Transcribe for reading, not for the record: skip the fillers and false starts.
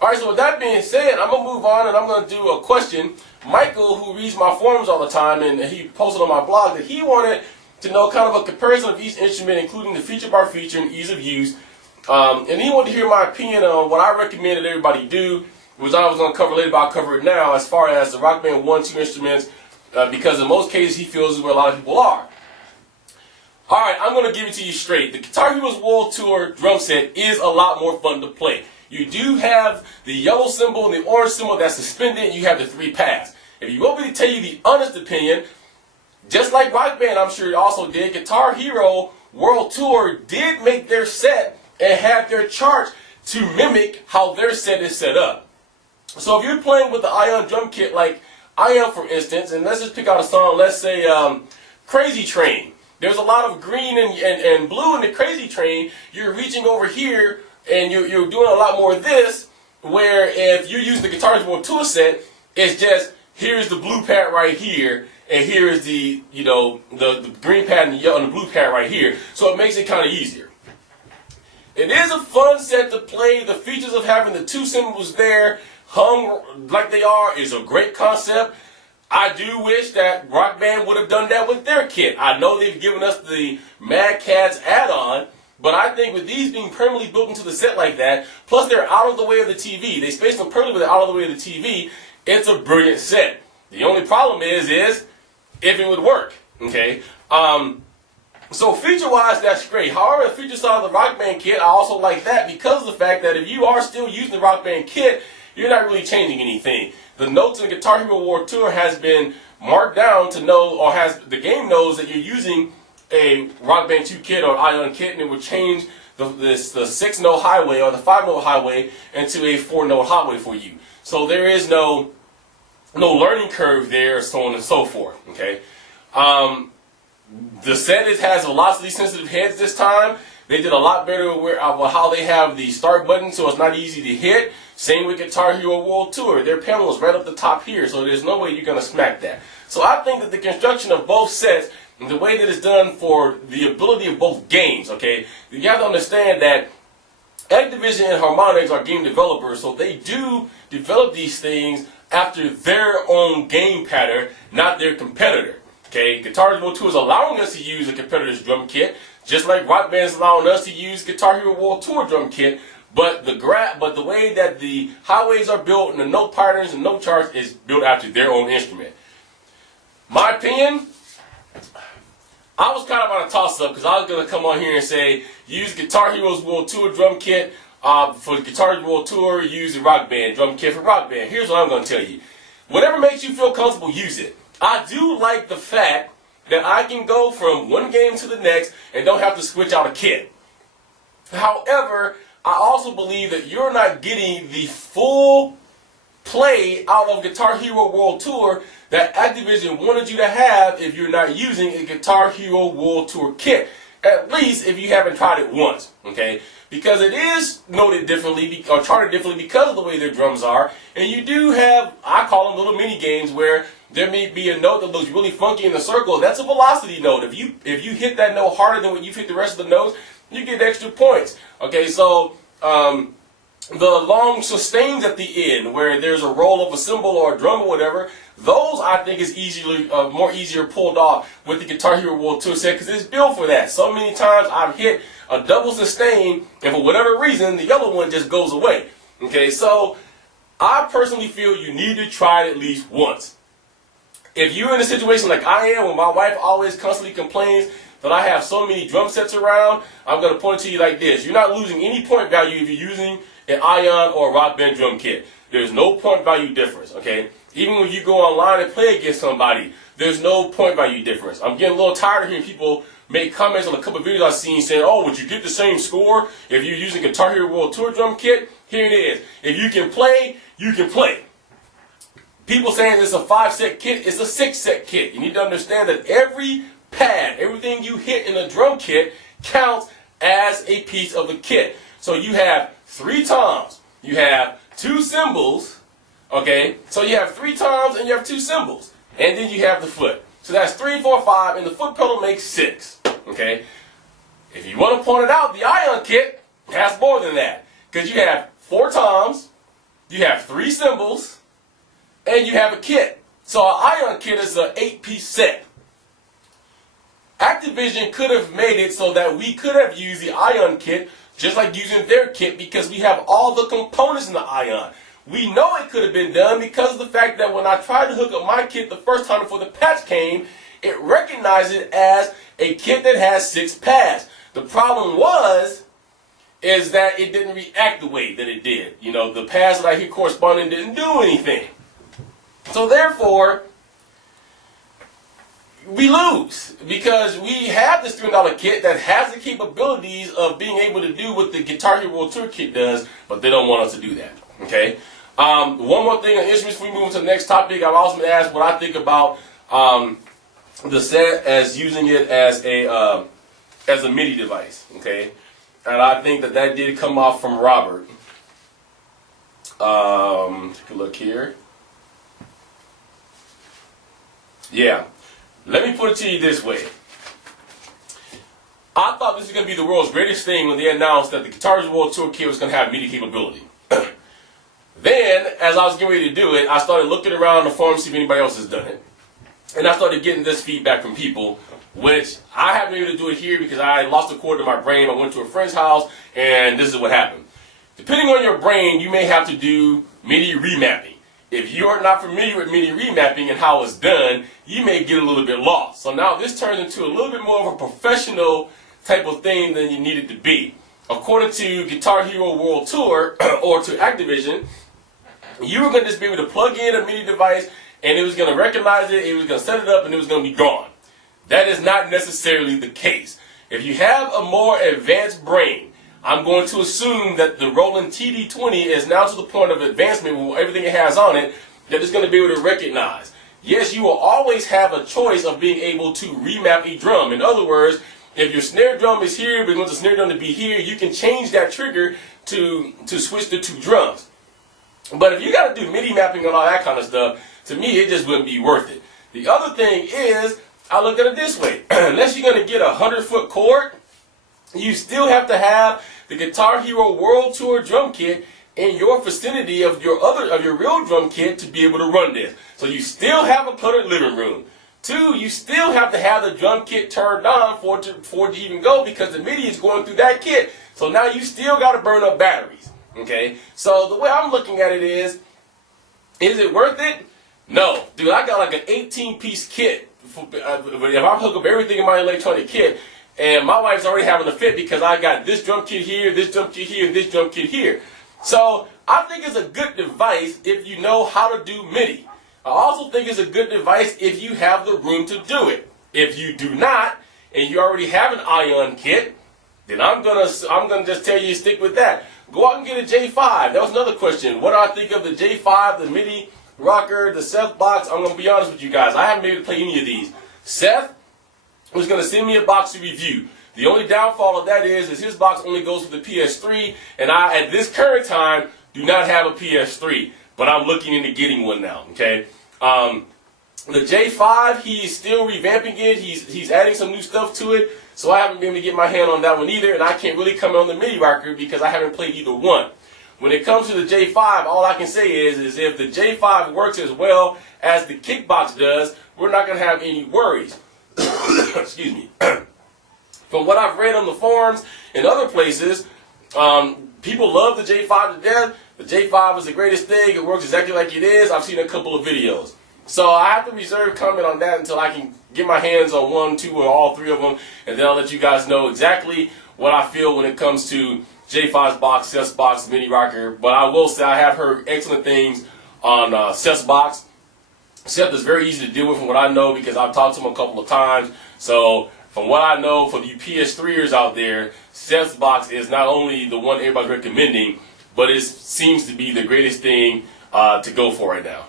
Alright, so with that being said, I'm going to move on and I'm going to do a question. Michael, who reads my forums all the time, and he posted on my blog that he wanted to know kind of a comparison of each instrument, including the feature by feature and ease of use. And he wanted to hear my opinion on what I recommend that everybody do, which I was going to cover later, but I'll cover it now, as far as the Rock Band 1, 2 instruments, because in most cases he feels is where a lot of people are. Alright, I'm going to give it to you straight. The Guitar Heroes World Tour drum set is a lot more fun to play. You do have the yellow symbol and the orange symbol that's suspended, and you have the 3 pads. If you want me to tell you the honest opinion, just like Rock Band I'm sure it also did, Guitar Hero World Tour did make their set and have their charts to mimic how their set is set up. So if you're playing with the Ion drum kit like I am, for instance, and let's just pick out a song, let's say Crazy Train. There's a lot of green and blue in the Crazy Train. You're reaching over here and you're doing a lot more of this, where if you're using the Guitar Hero World Tour set, it's just here's the blue pad right here, and here's the the green pad and the yellow and the blue pad right here. So it makes it kind of easier. It is a fun set to play. The features of having the 2 symbols there hung like they are is a great concept. I do wish that Rock Band would have done that with their kit. I know they've given us the Mad Catz add-on, but I think with these being permanently built into the set like that, plus they're out of the way of the TV, they spaced them permanently, but they're out of the way of the TV, it's a brilliant set. The only problem is if it would work, okay? So feature-wise, that's great. However, the feature side of the Rock Band kit, I also like that because of the fact that if you are still using the Rock Band kit, you're not really changing anything. The notes in the Guitar Hero World Tour has been marked down to know, or the game knows that you're using a Rock Band 2 kit or Ion kit, and it would change the 6-note highway or the 5-note highway into a 4-note highway for you. So there is no learning curve there, so on and so forth. Okay. The set has velocity sensitive heads this time. They did a lot better with how they have the start button, so it's not easy to hit. Same with Guitar Hero World Tour. Their panel is right up the top here, so there's no way you're going to smack that. So I think that the construction of both sets and the way that it's done for the ability of both games, okay, you have to understand that Activision and Harmonix are game developers, so they do develop these things after their own game pattern, not their competitor. Okay, Guitar Hero World Tour is allowing us to use a competitor's drum kit, just like Rock Band is allowing us to use Guitar Hero World Tour drum kit. But the way that the highways are built and the note patterns and note charts is built after their own instrument. My opinion, I was kind of on a toss-up because I was going to come on here and say use Guitar Heroes World Tour drum kit for the Guitar Hero World Tour, use the Rock Band drum kit for Rock Band. Here's what I'm going to tell you. Whatever makes you feel comfortable, use it. I do like the fact that I can go from one game to the next and don't have to switch out a kit. However, I also believe that you're not getting the full play out of Guitar Hero World Tour that Activision wanted you to have if you're not using a Guitar Hero World Tour kit. At least if you haven't tried it once, okay? Because it is noted differently, or charted differently because of the way their drums are. And you do have, I call them little mini games, where there may be a note that looks really funky in the circle. That's a velocity note. If you hit that note harder than what you've hit the rest of the notes, you get extra points. Okay, so the long sustains at the end, where there's a roll of a cymbal or a drum or whatever, those I think is more easier pulled off with the Guitar Hero World Tour set because it's built for that. So many times I've hit a double sustain, and for whatever reason, the yellow one just goes away. Okay, so I personally feel you need to try it at least once. If you're in a situation like I am, where my wife always constantly complains that I have so many drum sets around, I'm going to point to you like this. You're not losing any point value if you're using an Ion or a Rock Band drum kit. There's no point value difference, okay? Even when you go online and play against somebody, there's no point value difference. I'm getting a little tired of hearing people make comments on a couple of videos I've seen saying, oh, would you get the same score if you're using Guitar Hero World Tour drum kit? Here it is. If you can play, you can play. People saying it's a 5-set kit, it's a 6-set kit. You need to understand that every pad, everything you hit in a drum kit counts as a piece of the kit. So you have 3 toms, you have 2 cymbals, okay? So you have 3 toms and you have 2 cymbals. And then you have the foot. So that's 3, 4, 5, and the foot pedal makes 6, okay? If you want to point it out, the Ion kit has more than that. Because you have 4 toms, you have 3 cymbals, and you have a kit. So an Ion kit is an 8-piece set. Activision could have made it so that we could have used the Ion kit just like using their kit because we have all the components in the Ion. We know it could have been done because of the fact that when I tried to hook up my kit the first time before the patch came, it recognized it as a kit that has 6 pads. The problem is that it didn't react the way that it did. You know, the pads that I hit corresponding didn't do anything. So therefore, we lose because we have this $300 kit that has the capabilities of being able to do what the Guitar Hero World Tour kit does, but they don't want us to do that. Okay. One more thing on instruments before we move on to the next topic. I've also been asked what I think about the set as using it as a MIDI device. Okay, and I think that did come off from Robert. Take a look here. Yeah. Let me put it to you this way. I thought this was going to be the world's greatest thing when they announced that the Guitar Hero World Tour kit was going to have MIDI capability. Then, as I was getting ready to do it, I started looking around the forum to see if anybody else has done it. And I started getting this feedback from people, which I haven't been able to do it here because I lost a cord to my brain. I went to a friend's house, and this is what happened. Depending on your brain, you may have to do MIDI remapping. If you're not familiar with MIDI remapping and how it's done, you may get a little bit lost. So now this turns into a little bit more of a professional type of thing than you need it to be. According to Guitar Hero World Tour, or to Activision, you were going to just be able to plug in a MIDI device and it was going to recognize it, it was going to set it up, and it was going to be gone. That is not necessarily the case. If you have a more advanced brain, I'm going to assume that the Roland TD20 is now to the point of advancement with everything it has on it that it's going to be able to recognize. Yes, you will always have a choice of being able to remap a drum. In other words, if your snare drum is here, but you want the snare drum to be here, you can change that trigger to switch the 2 drums. But if you got to do MIDI mapping and all that kind of stuff, to me, it just wouldn't be worth it. The other thing is, I look at it this way. Unless you're going to get a 100-foot cord, you still have to have the Guitar Hero World Tour drum kit in your vicinity of your real drum kit to be able to run this. So you still have a cluttered living room. 2, you still have to have the drum kit turned on for it to even go because the MIDI is going through that kit. So now you still got to burn up batteries. Okay? So the way I'm looking at it is it worth it? No. Dude, I got like an 18-piece kit. If I hook up everything in my electronic kit, and my wife's already having a fit because I got this drum kit here, this drum kit here, and this drum kit here. So I think it's a good device if you know how to do MIDI. I also think it's a good device if you have the room to do it. If you do not, and you already have an Ion kit, then I'm gonna just tell you to stick with that. Go out and get a J5. That was another question. What do I think of the J5, the MIDI rocker, the Seth box? I'm gonna be honest with you guys. I haven't been able to play any of these. Seth was going to send me a box to review. The only downfall of that is his box only goes for the PS3, and I, at this current time, do not have a PS3, but I'm looking into getting one now, okay? The J5, he's still revamping it. He's adding some new stuff to it, so I haven't been able to get my hand on that one either, and I can't really comment on the MIDI rocker because I haven't played either one. When it comes to the J5, all I can say is if the J5 works as well as the Kickbox does, we're not going to have any worries. Excuse me. From what I've read on the forums and other places, people love the J5 to death. The J5 is the greatest thing. It works exactly like it is. I've seen a couple of videos. So I have to reserve comment on that until I can get my hands on 1, 2, or all 3 of them, and then I'll let you guys know exactly what I feel when it comes to J5's box, Seth's box, MIDI rocker. But I will say I have heard excellent things on Seth's box. Seth is very easy to deal with from what I know because I've talked to him a couple of times. So from what I know, for you PS3ers out there, Seth's box is not only the one everybody's recommending, but it seems to be the greatest thing to go for right now.